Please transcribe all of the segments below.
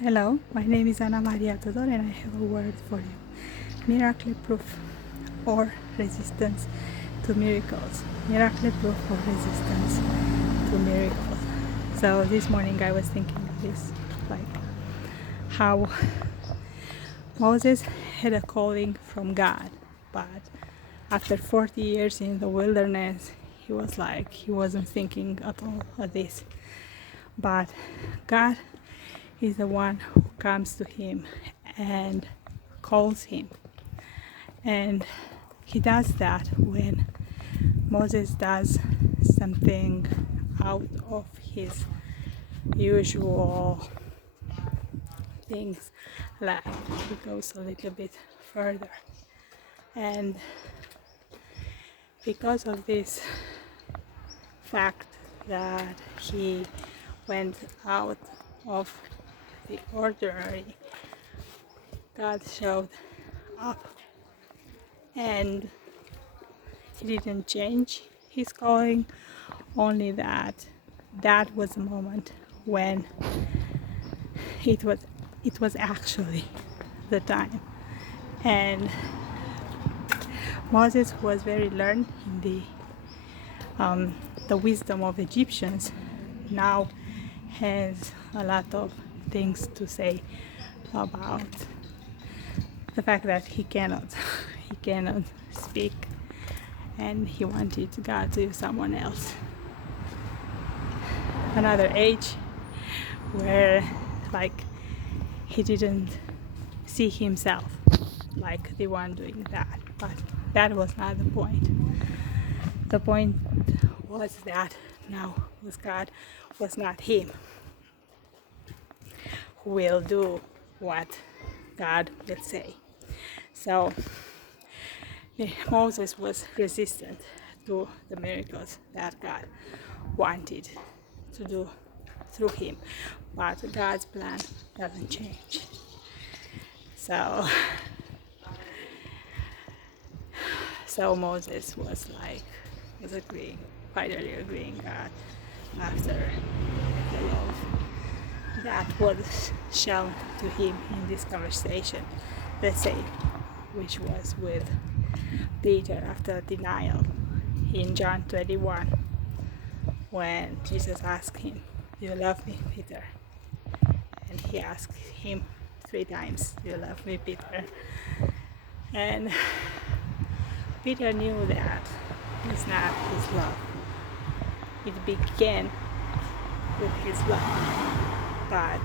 Hello, my name is Anna Maria Todor and I have a word for you. Miracleproof or resistance to miracles. Miracleproof or resistance to miracles. So this morning I was thinking of this, like how Moses had a calling from God, but after 40 years in the wilderness, he was like, he wasn't thinking at all of this. But God is the one who comes to him and calls him. And he does that when Moses does something out of his usual things, like he goes a little bit further. And because of this fact that he went out of the ordinary, God showed up and he didn't change his calling, only that was a moment when it was actually the time. And Moses was very learned in the wisdom of Egyptians, now has a lot of things to say about the fact that he cannot speak, and he wanted God to use someone else. Another age where like he didn't see himself like the one doing that, but that was not the point. The point was that now was God, was not him who will do what God will say. So Moses was resistant to the miracles that God wanted to do through him, but God's plan doesn't change. So Moses was agreeing, finally agreeing God after the love that was shown to him in this conversation, the same which was with Peter after denial in John 21, when Jesus asked him, "Do you love me, Peter?" And he asked him 3 times, "Do you love me, Peter?" And Peter knew that it's not his love. It began with his love, but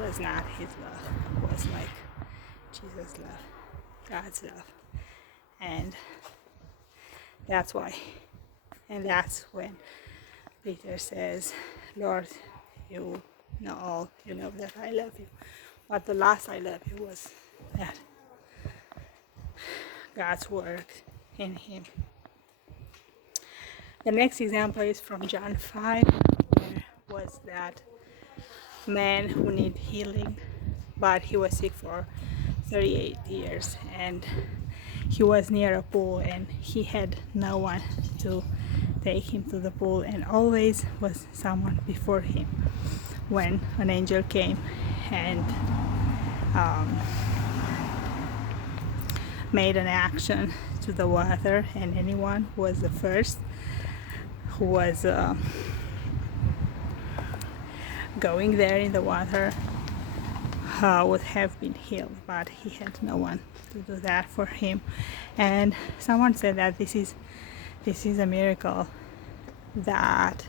was not his love. It was like Jesus' love, God's love. And that's why. And that's when Peter says, "Lord, you know all, you know that I love you. But the last I love you was that God's work in him." The next example is from John 5, where was that man who needed healing, but he was sick for 38 years, and he was near a pool, and he had no one to take him to the pool, and always was someone before him. When an angel came and made an action to the water, and anyone who was the first who was going there in the water would have been healed, but he had no one to do that for him. And someone said that this is a miracle, that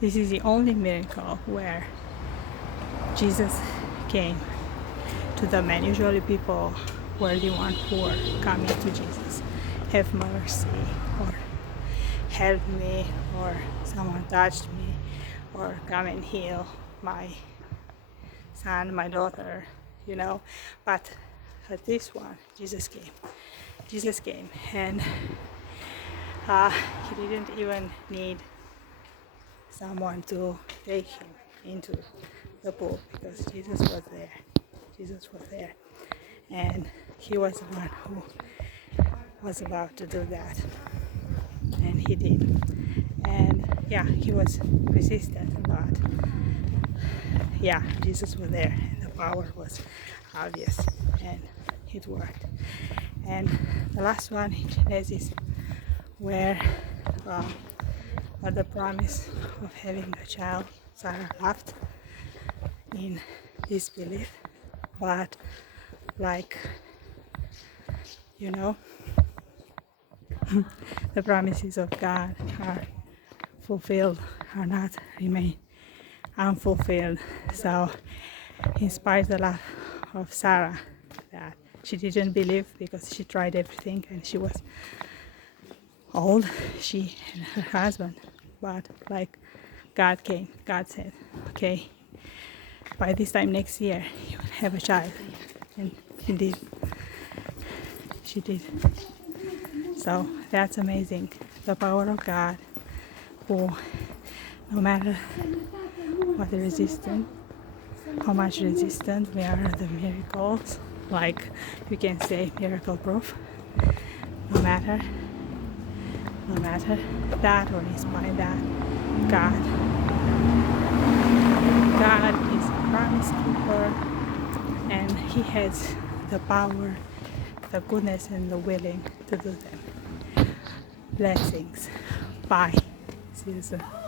this is the only miracle where Jesus came to the man. Usually people were the one who were coming to Jesus, "Have mercy," or "Help me," or "Someone touched me," or "Come and heal my son, my daughter," But at this one, Jesus came, and he didn't even need someone to take him into the pool, because Jesus was there, and he was the one who was about to do that, and he did. And he was resistant, but Jesus was there in the power was obvious and it worked. And the last one in Genesis, where at the promise of having a child, Sarah laughed in disbelief, but like, you know, the promises of God are fulfilled, are not remain unfulfilled. So in spite of the laugh of Sarah, that she didn't believe because she tried everything and she was old, she and her husband. But like God came, God said, okay, by this time next year you will have a child. And he did. She did. So that's amazing. The power of God, who no matter what the resistance, how much resistance we are the miracles, like you can say Miracleproof, no matter that or in spite of that, God is a promise keeper, and he has the power, the goodness and the willing to do them. Blessings. Bye. See you soon.